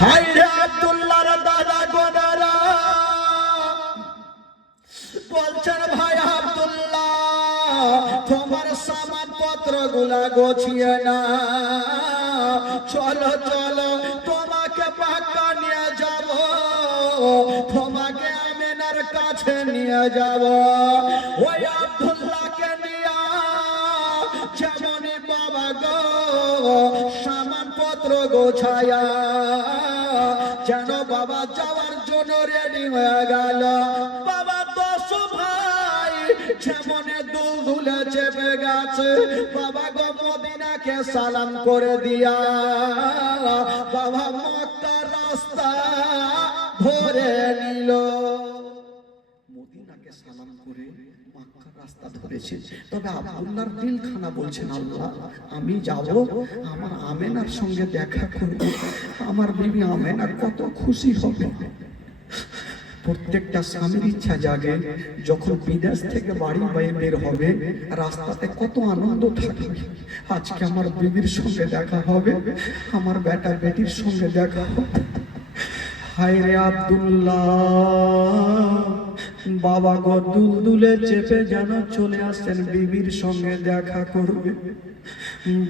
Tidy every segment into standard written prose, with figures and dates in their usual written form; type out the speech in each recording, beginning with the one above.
হায় রে আব্দুল্লাহর দাদা গোনারা বলছেন, ভাই আব্দুল্লাহ তোমার সামান পত্র গুলা গোছিয়ে না, চলো চলো তোমাকে মক্কা নিয়ে যাব, তোমাকে আমিনার কাছে নিয়ে যাব। ওই আব্দুল্লাহকে নিয়ে যেমনই বাবা গো সামান পত্র গোছায়া যেন বাবা যাওয়ার জন্য রেডি হয়ে গেল। বাবা দশ ভাই যেমনে দুলদুলে চেপে গেছে, বাবা গো মদিনাকে সালাম করে দিয়া বাবা মক্কার রাস্তা ধরে নিল। মদিনাকে সালাম করে মক্কার রাস্তা ধরেছে। তবে আব্দুল্লাহর দিলখানা বলছেন, আল্লাহ আমি যাব, আমার আমেনার সঙ্গে দেখা করব, আমার বিবি আমেনা কত খুশি হবে। প্রত্যেকটা স্বামীর ইচ্ছা জাগে যখন বিদেশ থেকে বাড়ি বের হবে রাস্তাতে কত আনন্দ থাকে, আজকে আমার বিবির সঙ্গে দেখা হবে, আমার বেটা বেটির সঙ্গে দেখা হবে। হায় রে আব্দুল্লাহ বাবা গো দুলদুলে চেপে যেন চলে আসেন বিবির সঙ্গে দেখা করবে।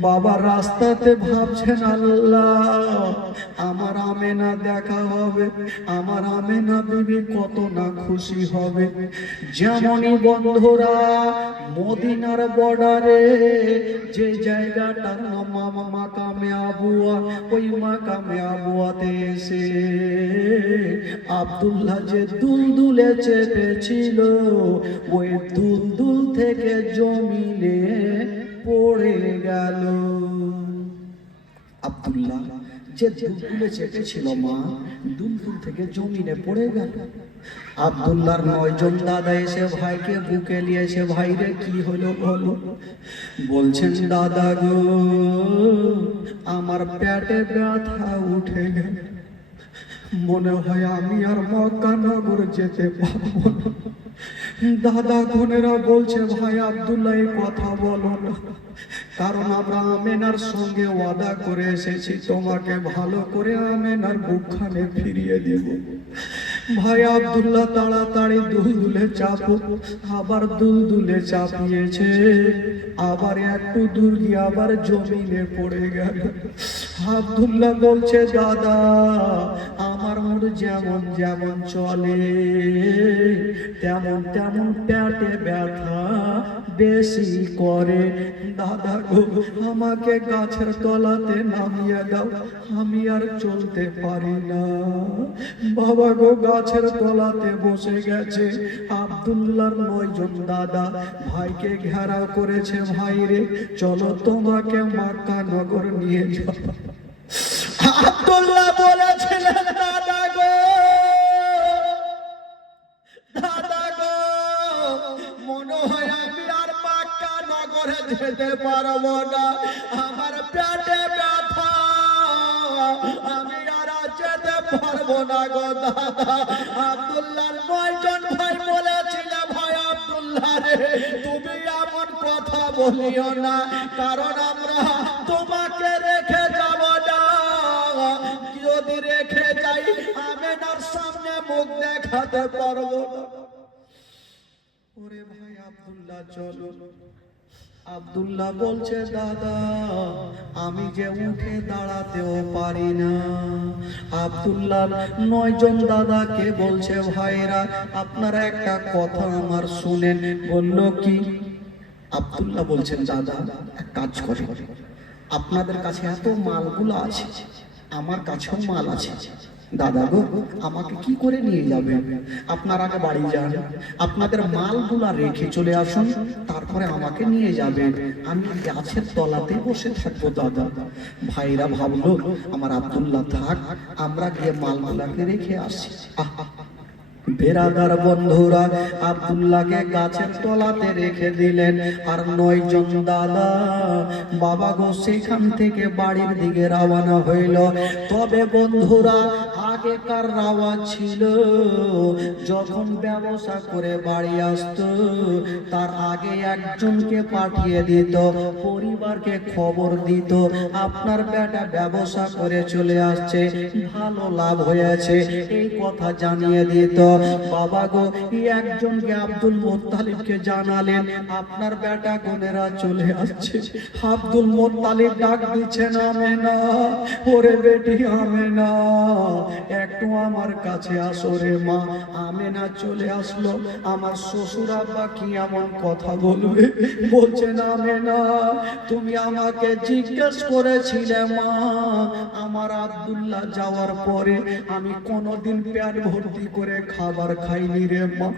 বাবা রাস্তাতে ভাবছেন, আল্লাহ আমার আমেনা দেখা হবে, আমার আমেনা বিবি কত না খুশি হবে। যেমনই বন্ধুরা মদিনার বর্ডারে যে জায়গাটার নাম মাকামে আবুয়া, ওই মাকামে আবুয়াতে এসে আব্দুল্লাহ যে দুলদুলে চেপেছিল ওই দুলদুল থেকে জমিনে পড়ে গেল। আব্দুল্লাহ যে দুলদুলে চেপেছিল মা, দুলদুল থেকে জমিনে পড়ে গেল। আব্দুল্লাহর 9 জন দাদা এসে ভাইকে বুকে নিয়েছে, ভাই রে কি হলো বলো। বলছেন, দাদা গো আমার পেটে ব্যথা উঠে গেল, মনে হয় আমি আর মক্কা নগর যেতে পারবো না। দাদা বোনেরা বলছে, ভাই আব্দুল্লাহ এই কথা বলো না, কারণ আমরা আমেনার সঙ্গে ওয়াদা করে এসেছি তোমাকে ভালো করে আমেনার বুকখানে ফিরিয়ে দেব। ভাই আব্দুল্লাহ তাড়াতাড়ি দুলদুলে চাপো, আবার দুলদুলে চাপিয়েছে, আবার একটু দূর গিয়ে আবার জমিনে পড়ে গেল। আব্দুল্লাহ বলছে, দাদা আমার মুড যেমন যেমন চলে তেমন তেমন পেটে ব্যথা বেশি করে। দাদা গো আমাকে গাছের তলাতে নামিয়ে দাও, আমি আর চলতে পারি না। বাবা গো গাছের তলাতে বসে গেছে। আব্দুল্লাহর 9 জন দাদা ভাইকে ঘেরাও করেছে, ভাই রে চলো তোমাকে মক্কা নগর নিয়ে যাও। আব্দুল্লাহ বলেছিলেন, দাদা গো দাদা গো মনে হয় আমি আর মক্কা নগরে যেতে পারবো না, আমার পেটে ব্যথা, আমি আর যেতে পারবো না গো দাদা। আব্দুল্লাহর 9 জন ভাই বলেছিল, ভাই আব্দুল্লাহ রে তুমি এমন কথা বলিও না, কারণ আমরা তোমাকে রেখে যাব না, যদি রেখে যাই আমেনার সামনে মুখ দেখাতে পারবো না। ওরে ভাই আব্দুল্লাহ চলো। আব্দুল্লাহ বলছে, দাদা আমি যে উঠে দাঁড়াতেও পারি না। আব্দুল্লাহ 9 জন দাদাকে বলছে, ভাইরা আপনারা একটা কথা আমার শুনেন। বলল কি? আব্দুল্লাহ বলছেন, দাদা এক কাজ করে, আপনাদের কাছে এত মালগুলো আছে, আমার কাছেও মাল আছে, দাদা গো আমাকে কি করে নিয়ে যাবেন? আপনারা আগে বাড়ি যান, আপনাদের মালগুলা রেখে চলে আসুন, তারপরে আমাকে নিয়ে যাবেন, আমি গাছের তলাতে বসে থাকবো। দাদা ভাইরা ভাবলো আমার আব্দুল্লাহ থাক, আমরা গিয়ে মালগুলাকে রেখে আসি। বেরাদার বন্ধুরা আব্দুল্লাহকে গাছের তলাতে রেখে দিলেন, আর 9 জন দাদা বাবা গো সেখান থেকে বাড়ির দিকে রওনা হইল। তবে বন্ধুরা আগেকার রাওয়াজ ছিল যখন ব্যবসা করে বাড়ি আসতো তার আগে একজনকে পাঠিয়ে দিত, পরিবারকে খবর দিত আপনার বেটা ব্যবসা করে চলে আসছে, ভালো লাভ হয়েছে, এই কথা জানিয়ে দিত। বাবা গো, একজনকে আব্দুল মুত্তালিবকে জানালেন আপনার বেটা কোনেরা চলে আসছে। আব্দুল মুত্তালিব ডাক দিচ্ছেন, আমেনা, ওরে বেটি আমেনা, একটু আমার কাছে আসো রে মা। আমেনা চলে আসলো। আমার শ্বশুর আব্বা কি এমন কথা বলবে, বলছেন আমেনা তুমি আমাকে জিজ্ঞেস করেছিলে মা, আমার আব্দুল্লাহ যাওয়ার পরে আমি কোনোদিন পেট ভর্তি করে খাবার খাইনি রে মা।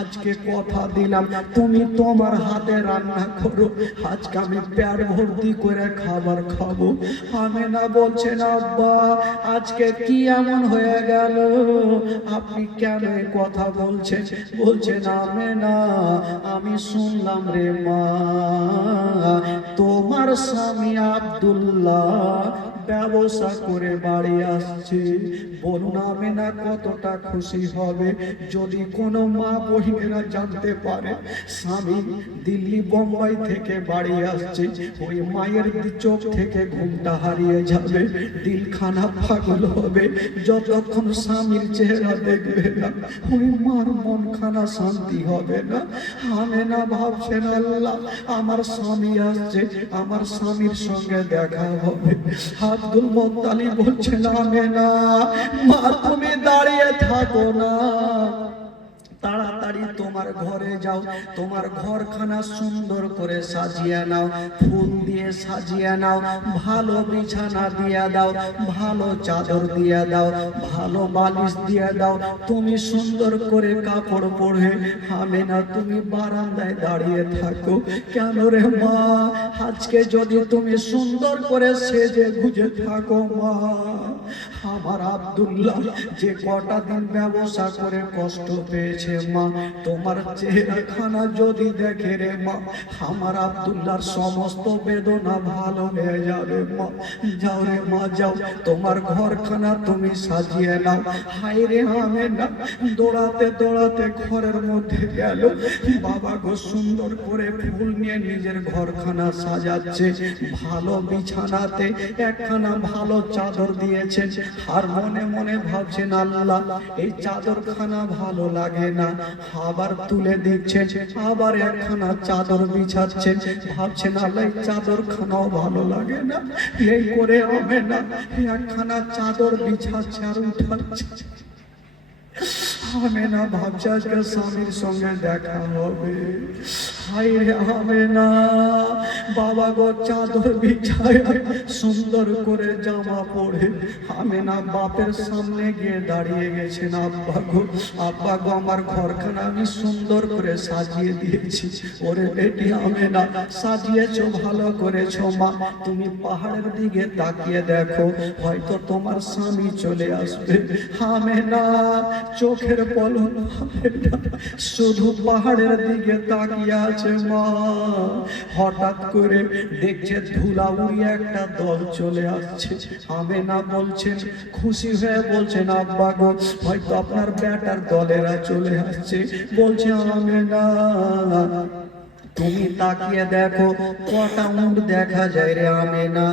আজকে কথা দিলাম তুমি তোমার হাতে রান্না করো, আজকে আমি পেট ভর্তি করে খাবার খাবো। আমেনা বলছেন আব্বা আজকে কি এমন হয়ে গেল, আপনি কেন এই কথা বলছেন? বলছেন আমেনা আমি শুনলাম রে মা তোমার স্বামী আব্দুল্লাহ ব্যবসা করে বাড়ি আসছে। বলুন আমেনা কতটা খুশি হবে যদি কোনো মা বহিনেরা জানতে পারে স্বামী দিল্লি বোম্বাই থেকে বাড়ি আসছে। ওই মায়ের চোখ থেকে ঘুমটা হারিয়ে যাবে, দিলখানা পাগল হবে, যতক্ষণ স্বামীর চেহারা দেখবে না ওই মার মনখানা শান্তি হবে না। আমেনা ভাবছেন আল্লাহ আমার স্বামী আসছে, আমার স্বামীর সঙ্গে দেখা হবে। আব্দুল মুত্তালিব বলছেন আমেনা মা তুমি দাঁড়িয়ে থাকো না, তাড়াতাড়ি তোমার ঘরে যাও, তোমার ঘরখানা সুন্দর করে সাজিয়ে নাও, ফুল দিয়ে সাজিয়ে নাও, ভালো বিছানা দিয়ে দাও, ভালো চাদর দিয়ে দাও, ভালো বালিশ দিয়ে দাও, তুমি সুন্দর করে কাপড় পরে আমেনা তুমি বারান্দায় দাঁড়িয়ে থাকো। কেন রে মা, আজকে যদি তুমি সুন্দর করে সেজে গুজে থাকো মা, আমার আব্দুল্লাহ যে কটা দিন ব্যবসা করে কষ্ট পেয়েছে মা, তোমার চেহারাখানা যদি দেখে রে মা, আমার আব্দুল্লাহর সমস্ত বেদনা ভালো হয়ে যাবে মা। যাও রে মা যাও, তোমার ঘরখানা তুমি সাজিয়ে নাও। হায় রে আমেনা দৌড়াতে দৌড়াতে ঘরের মধ্যে গেল, বাবা গো সুন্দর করে ফুল নিয়ে নিজের ঘরখানা সাজাচ্ছে, ভালো বিছানাতে একখানা ভালো চাদর দিয়েছে, আর মনে মনে ভাবছেন আল্লাহ এই চাদরখানা ভালো লাগে না, আবার তুলে দিচ্ছেন, আবার একখানা চাদর বিছাচ্ছেন, ভাবছেন আল্লাহ এই চাদরখানাও ভালো লাগে না, এই করে আমেনা একখানা চাদর বিছাচ্ছে আর উঠাচ্ছে। আমেনা ভাবছে আজকে স্বামীর সঙ্গে দেখা হবে। হায় রে আমেনা, বাবা গো চাদর বিছায় সুন্দর করে জামা পরে আমেনা বাপের সামনে গিয়ে দাঁড়িয়ে গেছেন। আব্বা গো, আব্বা গো আমার ঘরখানা আমি সুন্দর করে সাজিয়ে দিয়েছি। ওরে বেটি আমেনা সাজিয়েছো ভালো করেছো মা, তুমি পাহাড়ের দিকে তাকিয়ে দেখো হয়তো তোমার স্বামী চলে আসবে। আমেনা চোখের পলক শুধু পাহাড়ের দিকে তাকিয়ে আছে মা, হঠাৎ করে দেখছে ধুলা উড়িয়ে একটা দল চলে আসছে। আমেনা বলছেন খুশি হয়ে বলছেন আব্বা গো হয়তো আপনার বেটার দলেরা চলে আসছে। বলছে আমেনা তুমি তাকিয়ে দেখো কটা উট দেখা যায় রে আমেনা।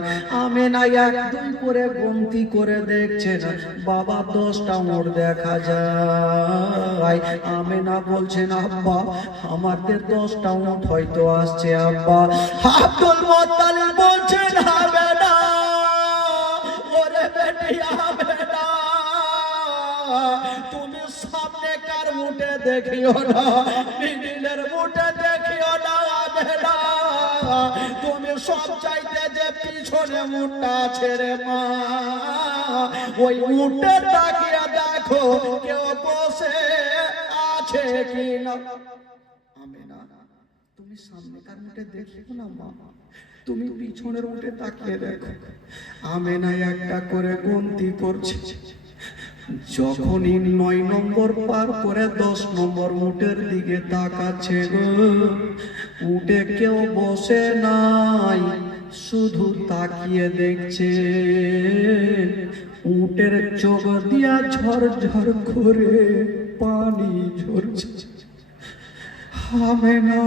আমেনা এক দুই করে গন্তি করে দেখছে না, বাবা 10টা উট দেখা যায়। আমেনা বলছেন আব্বা আমাদের 10টা উট হয়তো আসছে আব্বা। আব্দুল মুত্তালিব বলছেন আমেনা ওরে বেটি আমেনা তুমি সামনে কার উঠে দেখিও না, মিডিলের উঠে দেখিও না আমেনা, তুমি সব চাইতে যে পিছনে উঠটা ছেড়ে মা, ওই উঠে তাকিয়ে দেখো কেউ বসে আছে কি না। আমেনা তুমি সামনে কার উঠে দেখিও না মা, তুমি পিছনের উঠে তাকিয়ে দেখো। আমেনা একটা করে গন্তি করছে, যখনই 9 নম্বর পার করে 10 নম্বর উটের দিকে তাকাচ্ছে গো, উটে কেউ বসে নাই, শুধু তাকিয়ে দেখছে। উটের চোখ দিয়া ঝরঝর করে পানি ঝরছে। আমেনা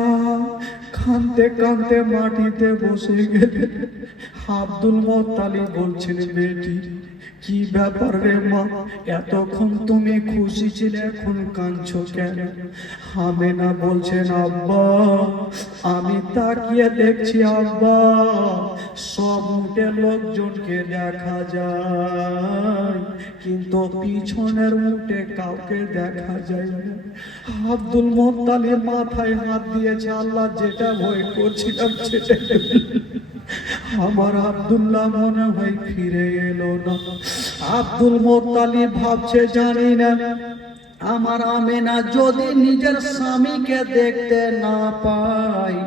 কাঁদতে কাঁদতে মাটিতে বসে গেলে। আব্দুল মোত্তালিব বলছেন, বেটি কি ব্যাপার রে মা, এতক্ষণ তুমি খুশি ছিলে, এখন কাঁদছো কেন? আমেনা বলছেন, আব্বা আমি তাকিয়ে দেখছি আব্বা, সব উটের লোকজনকে দেখা যায়, কিন্তু পিছনের উটে কাউকে দেখা যায় না। আব্দুল মোত্তালিব মাথায় হাত দিয়েছে, আল্লাহ যেটা ভয় করছিলাম সেটা আমার আব্দুল্লাহ মনে হয় ফিরে এলো না। আব্দুল মোত্তালিব ভাবছে, জানি না আমার আমেনা যদি নিজের স্বামীকে দেখতে না পায়,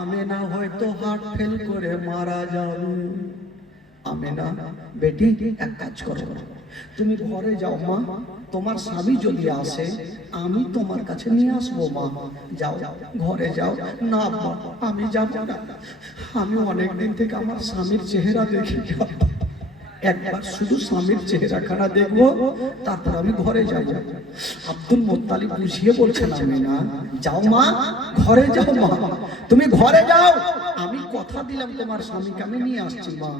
আমেনা হয়তো হার্ট ফেল করে মারা যাবে। আমেনা বেটি এক কাজ করো, তুমি ঘরে যাও মা, তোমার স্বামী যদি আসে আমি তোমার কাছে নিয়ে আসবো মা। যাও ঘরে যাও। না মা আমি যাবো না, আমি অনেকদিন থেকে আমার স্বামীর চেহারা দেখি, একবার শুধু স্বামীর চেহারাখানা দেখবো, তারপর আমি ঘরে যাই। আব্দুল মোত্তালিব বুঝিয়ে বলছেন, আমেনা যাও মা, ঘরে যাও মা, তুমি ঘরে যাও, আমি কথা দিলাম তোমার স্বামীকে আমি নিয়ে আসছি মা।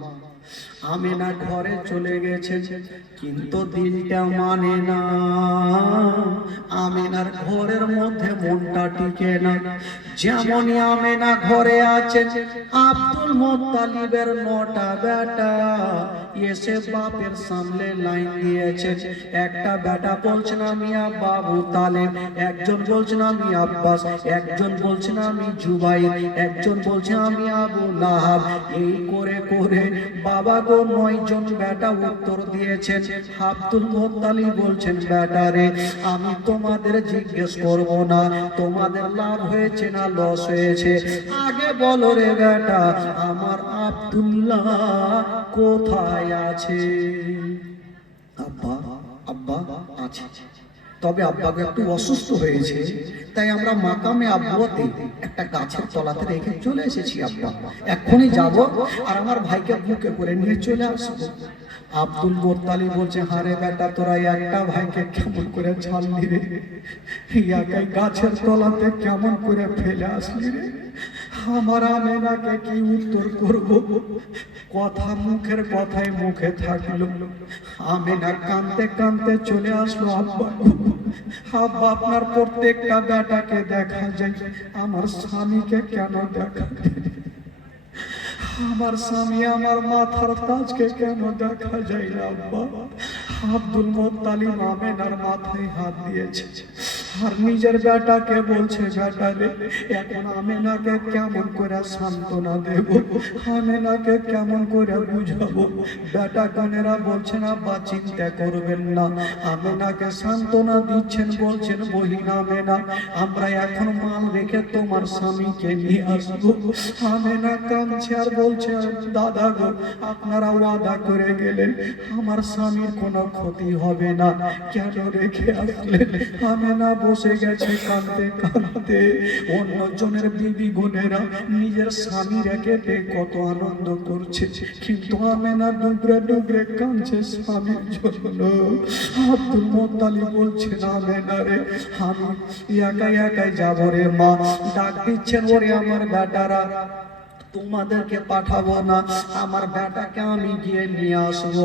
আমেনা ঘরে চলে গেছে, কিন্তু দিলটা মানে না। আমেনার ঘরের মধ্যে মনটা টিকে না। যেমনই আমেনা ঘরে আছে, আব্দুল মোত্তালিবের 9টা বেটা এসে বাপের সামনে লাইন দিয়েছে। একটা বেটা বলছেন আমি আবু তালেব, একজন বলছেন আমি আব্বাস, একজন বলছেন আমি জুবাইর, একজন বলছেন আমি আবু লাহাব। এই করে করে বাবা গো 9 জন বেটা উত্তর দিয়েছেন। আব্দুল মোত্তালিব বলছেন, বেটা রে আমি তোমাদের জিজ্ঞেস করব না তোমাদের লাভ হয়েছে না লস হয়েছে, আগে বলো রে বেটা আমার আব্দুল্লাহ কোথায় আছে? আব্বা আব্বা আছে, তবে আব্বাকে একটু অসুস্থ হয়েছে, তাই আমরা মাকামে আব্বুতে একটা গাছের তলাতে রেখে চলে এসেছি আব্বা, এখনই যাব আর আমার ভাইকে বুকে করে নিয়ে চলে আসবো। আব্দুল মোত্তালিব বলছে, হারে বেটা তোরা একটা ভাইকে কেমন করে ছাড়লি রে, একাই গাছের তলাতে কেমন করে ফেলে আসলি রে? আমার আমেনাকে কি উত্তর করব? কথা মুখের কথাই মুখে থাকলো। আমেনা কাঁদতে কাঁদতে চলে আসলো, আব্বা আব্বা আপনার প্রত্যেকটা বেটাকে দেখা যায়, আমার স্বামীকে কেন দেখা যায়? আমার স্বামী আমার মাথার তাজকে কেন দেখা যায় না আব্বা? আব্দুল মোত্তালিব আমেনার মাথায় হাত দিয়েছে আর নিজের বেটাকে বলছে, বেটা রে এখন আমেনাকে কেমন করে সান্ত্বনা দেব, আমেনাকে কেমন করে বুঝাবো? বেটা গানেরা বলছেন, আব্বা চিন্তা করবেন না, আমেনাকে সান্ত্বনা দিচ্ছেন, বলছেন বহিন আমেনা আমরা এখন মাল রেখে তোমার স্বামীকে নিয়ে আসবো। আমেনা কাঁদছে আর বলছে, দাদা গো আপনারা ওয়াদা করে গেলেন আমার স্বামীর কোনো ক্ষতি হবে না, কেন রেখে আসলেন? আমেনা বসে গেছে কাঁদতে কাঁদতে। অন্যজনের বিবি বোনেরা নিজের স্বামী রেখে কত আনন্দ করছে, কিন্তু আমেনা ডুবরে ডুবরে কাঁদছে স্বামীর জন্য। আব্দুল মোত্তালিব বলছে, আমেনা রে আমি একাই একাই যাবো রে মা। ডাক দিচ্ছেন, ওরে আমার বেটারা তোমাদেরকে পাঠাবো না, আমার বেটাকে আমি গিয়ে নিয়ে আসবো।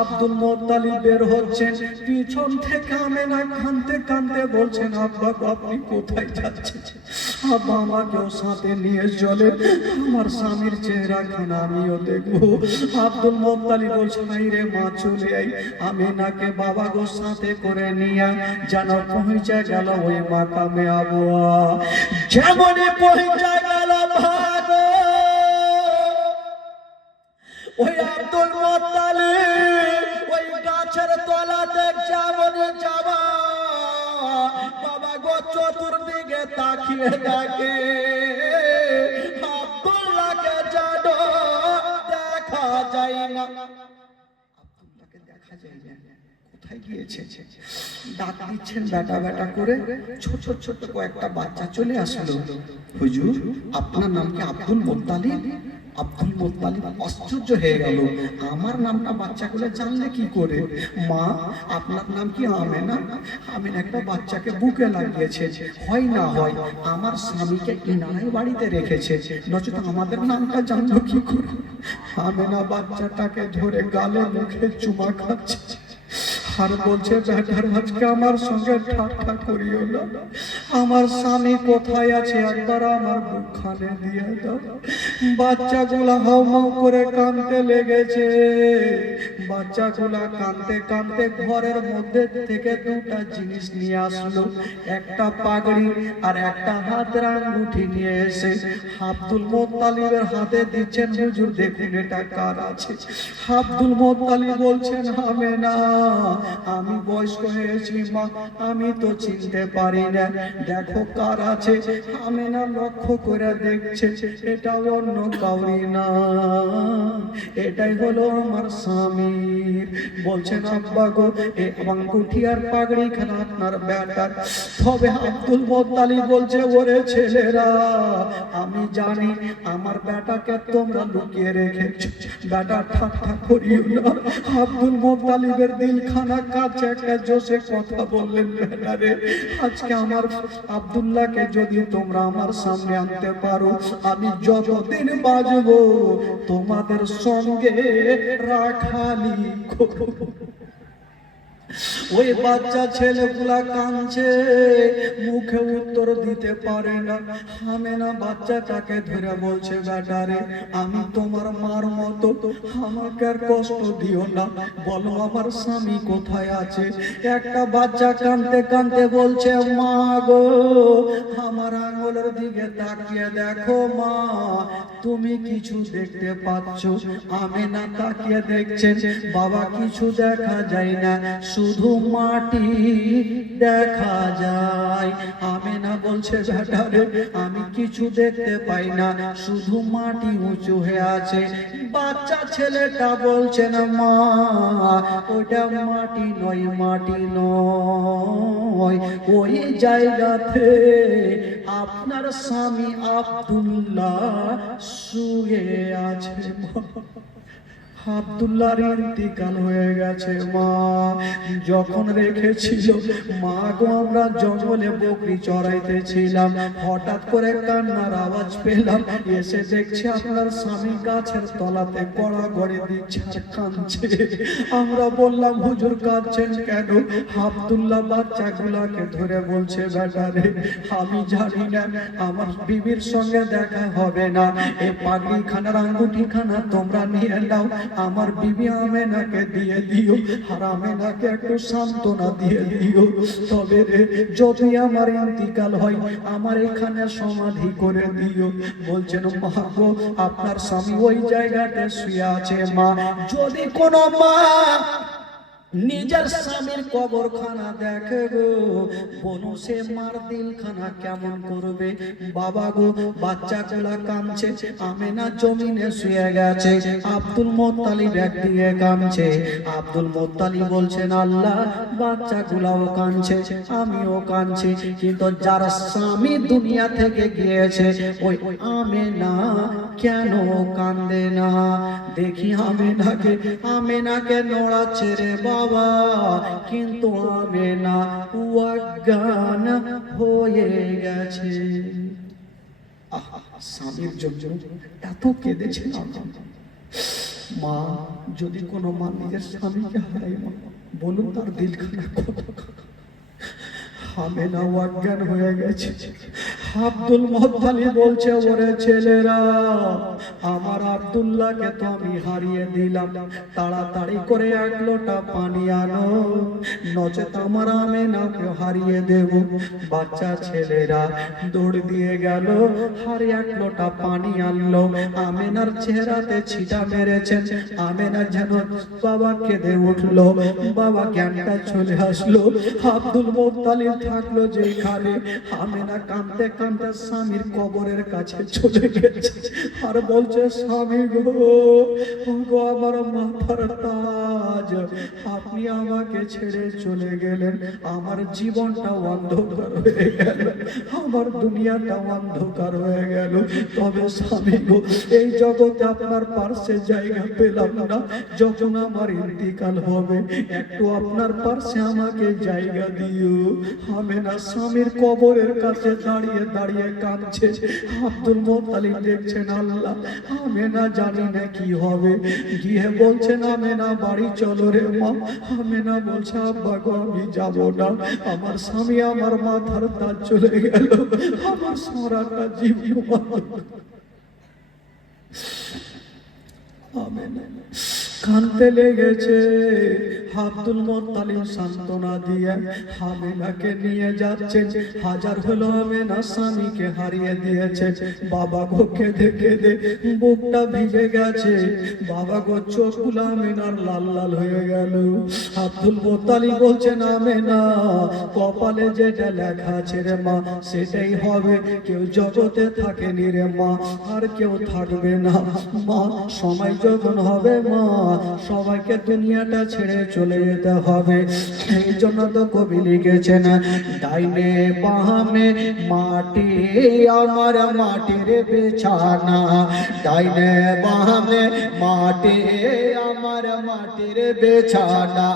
আব্দুল মোত্তালিব বের হচ্ছেন, পিছন থেকে আমেনা কাঁদতে কাঁদতে বলছেন, আব্বা আপনি কোথায় যাচ্ছেন? আব্বা আমাকেও সাথে নিয়ে চলে, আমার স্বামীর চেহারা খানা আমিও দেখবো। আব্দুল মোত্তালিব বলছে, নাই রে মা চলে আই, আমেনাকে বাবা গো সাথে করে নিয়ে যেন পৌঁছে গেল ওই মাকামে আবুয়া। যেমনই পৌঁছে গেল ভাগো ওই আব্দুল মোত্তালিব ওই গাছের তলাতে যেমনই যাবা, বাবা গো চতুর্দিকে তাকিয়ে দেখে আব্দুল্লাহকে যেন দেখা যায় না। আব্দুল্লাহকে দেখা যায় না, কোথায় গিয়েছে? ডাক দিচ্ছেন বেটা বেটা করে, ছোট ছোট কয়েকটা বাচ্চা চলে আসলো। হুজুর আপনার নাম কি আব্দুল মোত্তালিব? আব্দুল মুত্তালিব আশ্চর্য হয়ে গেল, আমার নামটা বাচ্চাগুলো জানলে কি করে? মা, আপনার নাম কি আমেনা? আমেনা একটা বাচ্চাকে বুকে লাগিয়েছে, হয় না হয় আমার স্বামীকে ইনারাই বাড়িতে রেখেছে, নচেত আমাদের নামটা জানলো কি করে? আমেনা বাচ্চাটাকে ধরে গালে মুখে চুমা খাচ্ছে আর বলছে, বেটার আজকে আমার সঙ্গে ঠাট্টা করিও না, আমার স্বামী কোথায় আছে একবার আমার বুকখানে দিয়ে দাও। বাচ্চাগুলা হাউ মাউ করে কাঁদতে লেগেছে। বাচ্চাগুলা কাঁদতে কাঁদতে ঘরের মধ্যে থেকে দুটা জিনিস নিয়ে আসলো, একটা পাগড়ি আর একটা হাতের আঙ্গুঠি নিয়ে এসে আব্দুল মুত্তালিবের হাতে দিচ্ছেন। হুজুর দেখুন এটা কার আছে? আব্দুল মুত্তালিব বলছেন, আমেনা, আমি বয়স্ক হয়েছি মা, আমি তো চিনতে পারি না, দেখো কার আছে। আমেনা লক্ষ্য করে দেখছে, এটা অন্য কাউরি না, এটাই হলো আমার স্বামীর। বলছেন, আব্বা গো, এই আঙ্গুঠি আর পাগড়ি খানা আপনার বেটার। তবে আব্দুল মুত্তালিব বলছে, ওরে ছেলেরা, আমি জানি আমার বেটাকে তোমরা লুকিয়ে রেখেছো, বেটা ঠাট্টা করিও না। আব্দুল মুত্তালিবের দিলখানা কাছে একটা জোশে কথা বললেন, বেটারে, আজকে আমার আব্দুল্লাহকে যদি তোমরা আমার সামনে আনতে পারো, আমি যতদিন বাঁচবো তোমাদের সঙ্গে রাখালি করব। ওই বাচ্চা ছেলেগুলা কাঁদছে, মুখে উত্তর দিতে পারে না। আমেনা বাচ্চাটাকে ধরে বলছে, বেটারে, আমি তোমার মার মতো, আমাকে আর কষ্ট দিও না, বলো আমার স্বামী কোথায় আছে? একটা বাচ্চা কাঁদতে কাঁদতে বলছে, মা গো, আমার আঙ্গুলের দিকে তাকিয়ে দেখো মা, তুমি কিছু দেখতে পাচ্ছ? আমেনা তাকিয়ে দেখছেন, বাবা কিছু দেখা যায় না, শুধু মাটি দেখা যায়। আমেনা বলছে, বেটারে, আমি কিছু দেখতে পাই না, শুধু মাটি উঁচু হয়ে আছে। বাচ্চা ছেলেটা বলছে, না মা, ওটা মাটি নয়, মাটি নয়, ওই জায়গাতে আপনার স্বামী আব্দুল্লাহ শুয়ে আছে। আব্দুল্লাহর ইন্তিকাল হয়ে গেছে মা, যখন রেখেছিল মা গো, আমরা জঙ্গলে বকরি চড়াইতেছিলাম, হঠাৎ করে কান্নার আওয়াজ পেলাম, এসে দেখছি আপনার স্বামী গাছের তলাতে গড়াগড়ি দিচ্ছে আর কাঁদছে। আমরা বললাম, হুজুর কাঁদছেন কেন? আব্দুল্লাহ বাচ্চাগুলাকে ধরে বলছে, বেটারে, আমি জানি না আমার বিবির সঙ্গে দেখা হবে না, এই পাগড়ি খানার আঙ্গুঠি খানা তোমরা নিয়ে নাও, আমার বিবি আমেনাকে দিয়ে দিও, আর আমেনাকে একটু সান্ত্বনা দিয়ে দিও। তবে রে, যদি আমার ইন্তিকাল হয়, আমার এখানে সমাধি করে দিও। বলছেন, মা গো, আপনার স্বামী ওই জায়গাতে শুয়ে আছে মা, যদি কোনো মা নিজের স্বামীর কবরখানা দেখে গো, বনু সে মার দিলখানা কেমন করবে? বাবা গো, বাচ্চাগুলা কাঁদছে, আমেনা জমিনে শুয়ে গেছে, আব্দুল মুত্তালিব একদিকে কাঁদছে। আব্দুল মুত্তালিব বলছেন, আল্লাহ, বাচ্চাগুলাও কাঁদছে, আমিও কাঁদছি, কিন্তু যার স্বামী দুনিয়া থেকে গিয়েছে ওই আমেনা কেন কাঁদে না? দেখি আমেনাকে নড়াচ্ছে রে বাবা, কিন্তু আমেনা অজ্ঞান হয়ে গেছে। স্বামীর জন্য এত কেঁদেছে মা। যদি কোনো মা নিজের স্বামীকে হারাই, বলুন তার দিলখানা কত। আমেনা অজ্ঞান হয়ে গেছে। আব্দুল মুত্তালিব বলছে, ওরে ছেলেরা, আমার আব্দুল্লাহকে তো আমি হারিয়ে দিলাম, তাড়াতাড়ি করে এক লোটা পানি আনো, নচেত আমার আমেনাকে হারিয়ে দেব। বাচ্চা ছেলেরা দৌড় দিয়ে গেল, আর এক লোটা পানি আনলো, আমেনার চেহারাতে ছিটা মেরেছেন। আমেনা যেন বাবা কেঁদে উঠলো, বাবা জ্ঞানটা চলে আসলো। আব্দুল মুত্তালিব থাকলো যেখানে, আমেনা কাঁদতে কাঁদতে স্বামীর কবরের কাছে চলে গেছে, আর বলছে, স্বামী গো, আমার মাথার তাজ, আপনি আমাকে ছেড়ে চলে গেলেন, আমার জীবনটা অন্ধকার হয়ে গেল, আমার দুনিয়াটা অন্ধকার হয়ে গেল। তবে স্বামী গো, এই জগতে আপনার পার্শ্বে জায়গা পেলাম না, যখন আমার ইন্তিকাল হবে একটু আপনার পার্শ্বে আমাকে জায়গা দিও। আমেনা স্বামীর কবরের কাছে দাঁড়িয়ে দাঁড়িয়ে কাঁদছে। আব্দুল মুত্তালিব দেখছেন আল্লাহ, আমেনা জানি না কি হবে। গিয়ে বলছেন আমেনা বাড়ি চলো রে মা। আমেনা বলছে আব্বা গো আমি যাব না, আমার স্বামী আমার মাথার তাজ চলে গেল, আমার সারাটা জীবন। আমেনা কাঁদতে লেগেছে। আব্দুল মুত্তালিব সান্ত্বনা দিয়ে আমেনাকে নিয়ে যাচ্ছেন। হাজার হলো আমেনা স্বামীকে হারিয়ে দিয়েছে। বাবা গো কেঁদে কেঁদে বুকটা ভিজে গেছে। বাবা গো চোখগুলো আমেনার লাল লাল হয়ে গেল। আব্দুল মুত্তালিব বলছেন আমেনা, কপালে যেটা লেখা আছে রে মা সেটাই হবে। কেউ জগতে থাকেনি রে মা, আর কেউ থাকবে না মা। সময় যখন হবে মা, সবাইকে দুনিয়াটা ছেড়ে চলে যেতে হবে। এই জন্য তো কবি লিখেছেন, ডাইনে বামে মাটি আমার মাটির বিছানা, ডাইনে বামে মাটি আমার মাটির বিছানা।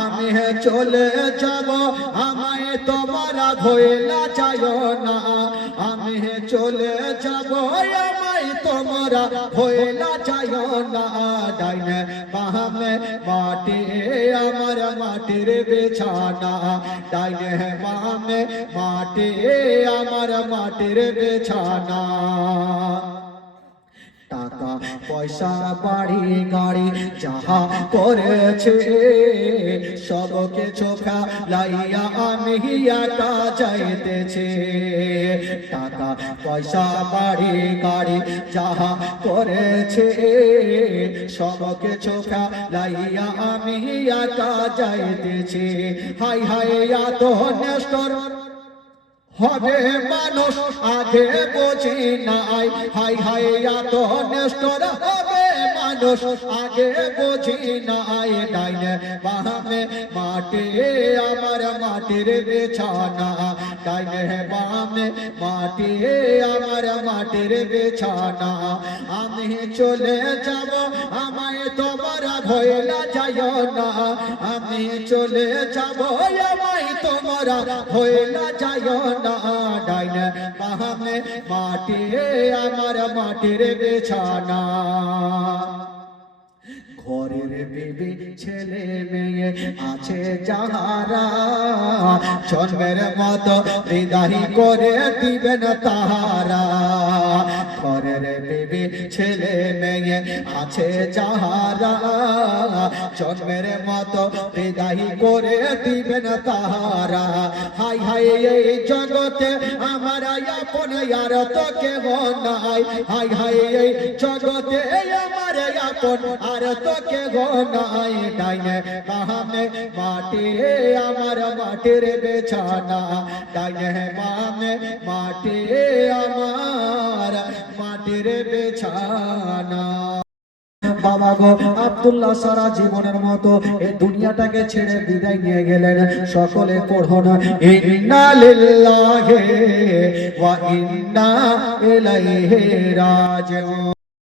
আমি চলে যাব, আমায় তোমরা ভুলা যাও না। আমি চলে যাব, আমায় তোমরা ভুলা যাও না। ডাইনে বামে মাটি আমার মাটির বিছানা, ডাইনে বামে মাটি আমার মাটির বিছানা। টাকা পয়সা বাড়ি গাড়ি যাহা করেছে সবকে চোখা লাইয়া আমি একা যাইতেছে। টাকা পয়সা বাড়ি গাড়ি যাহা করেছে সবকে চোখা লাইয়া আমি একা যাইতেছে। হাই হাই এত নেষ্টর হবে মানুষ আগে বোঝে নাই। হাই হাই এত নেষ্টর হবে মানুষ আগে বোঝে নাই। ডাইনে বামে মাটি আমার মাটির বিছানা, ডাইনে বামে মাটি আমার মাটির বিছানা। আমি চলে যাব, আমায় তোমরা ভুলা যাও না। আমি চলে যাব, আমায় তোমরা ভুলা যাও না। ডাইনে বামে মাটি আমার মাটির বিছানা। ঘরের বিবি ছেলে মেয়ে আছে যাহারা, জন্মের মতো বিদায় করে দিবেন তাহারা। ঘরের বিবি ছেলে মেয়ে আছে যাহারা, জন্মের মতো বিদায় করে দিবেন তাহারা। হাই হাই এই জগতে আমার আপন আর তো কেহ নাই। হাই হাই এই জগতে আমার আপন আর তো কেহ নাই। ডাইনে বামে মাটি আমার মাটির বিছানা, ডাইনে বামে মাটি আমার মাটির বিছানা। বাবা গো আব্দুল্লাহ সারা জীবনের মতো এই দুনিয়াটাকে ছেড়ে বিদায় নিয়ে গেলেন। সকলে পড়ুন, ইন্না লিল্লাহি ওয়া ইন্না ইলাইহি রাজিউন।